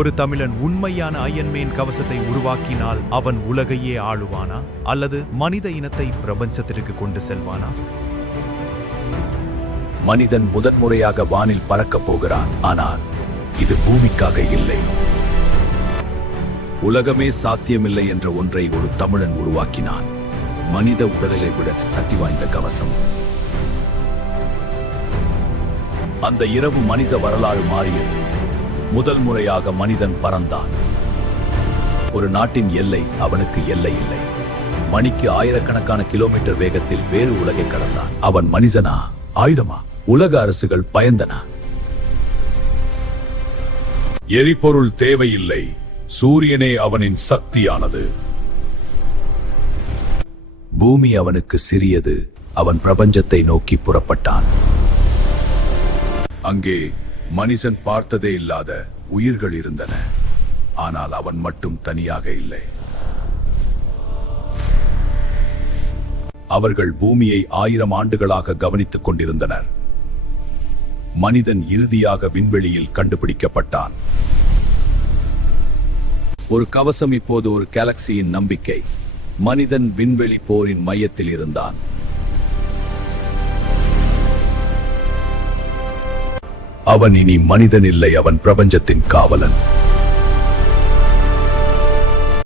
ஒரு தமிழன் உண்மையான அயன்மேன் கவசத்தை உருவாக்கினால் அவன் உலகையே ஆளுவானா அல்லது மனித இனத்தை பிரபஞ்சத்திற்கு கொண்டு செல்வானா? மனிதன் முதன்முறையாக வானில் பறக்கப் போகிறான். ஆனால் இது பூமிக்காக இல்லை. உலகமே சாத்தியமில்லை என்ற ஒன்றை ஒரு தமிழன் உருவாக்கினான். மனித உடலை விட சக்தி வாய்ந்த கவசம். அந்த இரவு மனித வரலாறு மாறியது. முதல் முறையாக மனிதன் பறந்தான். ஒரு நாட்டின் எல்லை அவனுக்கு எல்லை இல்லை. மணிக்கு ஆயிரக்கணக்கான கிலோமீட்டர் வேகத்தில் வேறு உலகை கடந்தான். அவன் மனிதனா, ஆயுதமா? உலக அரசுகள் பயந்தன. எரிபொருள் தேவையில்லை, சூரியனே அவனின் சக்தியானது. பூமி அவனுக்கு சிறியது. அவன் பிரபஞ்சத்தை நோக்கி புறப்பட்டான். அங்கே மனிதன் பார்த்ததே இல்லாத உயிர்கள் இருந்தன. ஆனால் அவன் மட்டும் தனியாக இல்லை. அவர்கள் பூமியை 1000 ஆண்டுகளாக கவனித்துக் கொண்டிருந்தனர். மனிதன் இறுதியாக விண்வெளியில் கண்டுபிடிக்கப்பட்டான். ஒரு கவசம் இப்போது ஒரு கேலக்சியின் நம்பிக்கை. மனிதன் விண்வெளி போரின் மையத்தில் இருந்தான். அவன் இனி மனிதன் இல்லை, அவன் பிரபஞ்சத்தின் காவலன்.